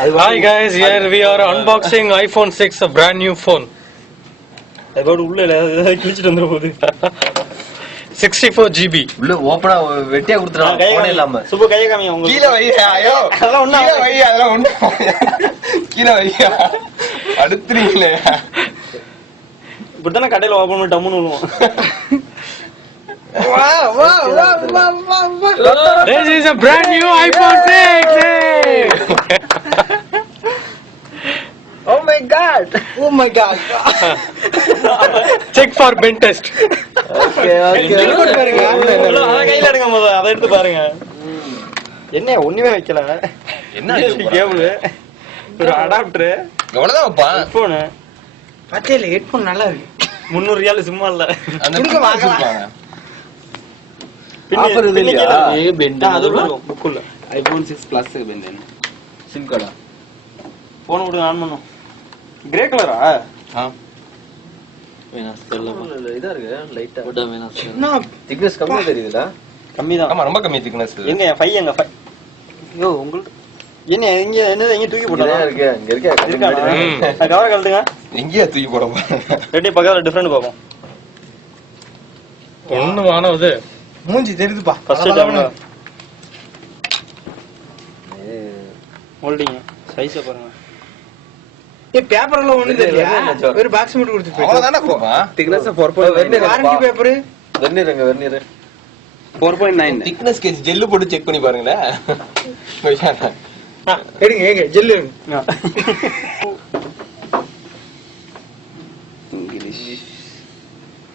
Hi guys, here we are unboxing iPhone 6, a brand new phone. அதோட உள்ள கிழிச்சிட்டு வந்துற போகுது. 64 GB. உள்ள ஓபனா வெட்டியா குடுத்துறாங்க. போனே இல்லாம. சுப கைய காமிங்க உங்களுக்கு. கீழ வையா. ஐயோ. அதெல்லாம் ஒண்ணா வையா, அதெல்லாம் ஒண்ணா. கீழ வையா. அடுத்துறீங்களே. இப்படிதானே கடையில ஓபன் பண்ணி டம்முன்னு விழுவோம். This is a brand new iPhone 6. Oh my god. Check for Ben test. Okay. கையில எடுங்க போது அதை எடுத்து பாருங்க. என்ன ஒண்ணுமே வைக்கல. என்ன கேபிள், ஒரு அடாப்டர், எவ்வளவுதான்ப்பா? போன். பச்சையில ஹெட்போன் நல்லா இருக்கு. 300 ரியால் சும்மா இல்ல. அந்த வாங்கலாம். ஆஃபர் இது இல்லையா? அது வரும் புக்குல. iPhone 6 Plus பெண்டேன். சிம் கார்டா? போன் விடுங்க ஆன் பண்ணும். கிரே கலரா? வேணாம் சொல்லலாம். இதா இருக்கு லைட்டா. போடா வேணாம் சொல்லலாம். என்ன திக்னஸ் கம்மியா தெரியுதுடா? கம்மிதான். ஆமா ரொம்ப கம்மி திக்னஸ். எங்க 5 எங்க 5? ஐயோ உங்களுக்கு என்ன எங்க தூக்கி இங்க போட்டா இருக்கு. இங்க இருக்கா? இருக்கா அப்படி? கவர கழட்டுங்க. எங்கயா தூக்கி போட போறேன்? ரெடி பக்கத்துல டிஃபரண்ட் பாப்போம். ஒண்ணு வானது. மூஞ்சி தெரியுதுப்பா. First down. ஹோல்டிங் சைஸ் பாருங்க. பேப்பர்ல ஒண்ணு தெரியல. ஒரு பாக்ஸ் மட்டும் கொடுத்து போய். அவ்வளவுதானே போமா? Thickness 4.9. Warranty paper. Vernier 4.9. Thickness gauge ஜெல்லு போட்டு செக் பண்ணி பாருங்களே. எடுங்க ஜெல்லு. ஆ. இங்கிலீஷ்